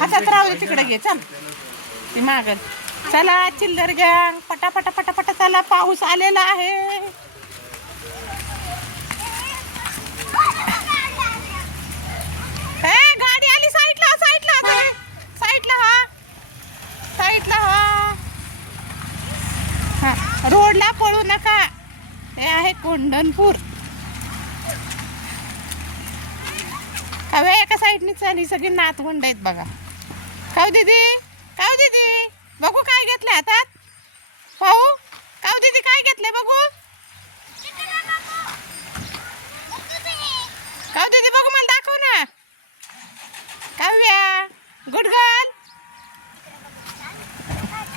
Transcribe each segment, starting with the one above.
हातात राहू दे तिकडे घे चल. ती मागल चला चिल्लर गँग पटा पटा पटा पटा चला पाऊस आलेला आहे. गाडी आली साईडला साईडला. साईडला हा. साईडला हा. हा रोडला पळू नका. हे आहे कोंडणपूर हवे एका साईडने चाली सगळी नातवंड आहेत बघा. काऊ दीदी? काऊ दीदी? बघू काय घेतलं हातात. पाहू. काऊ दीदी काय घेतलंय बघू. काऊ दीदी बघू मला दाखव ना. काव्या गुड गर्ल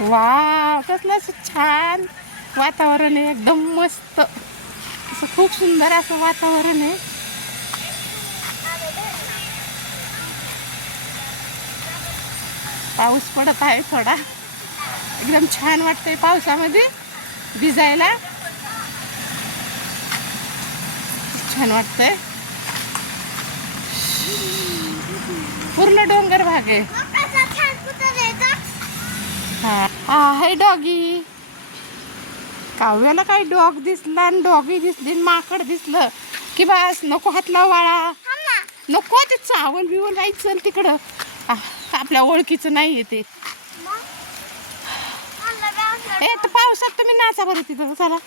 वा कसलं असं छान वातावरण आहे. एकदम मस्त. असं खूप सुंदर असं वातावरण आहे. पाऊस पडत आहे थोडा. एकदम छान वाटतंय पावसामध्ये भिजायला. छान वाटतंय. पूर्ण डोंगर भाग. आहे हा आहे डॉगी. काव्याला काही डॉग दिसला आणि डॉगी दिसली माकड दिसलं. की बस नको हात लावाळा नको ते चावल बिवल चल तिकडं. आपल्या ओळखीचं नाही आहे ते. ए तर पावसात तुम्ही नाचा बरं तिथं चला.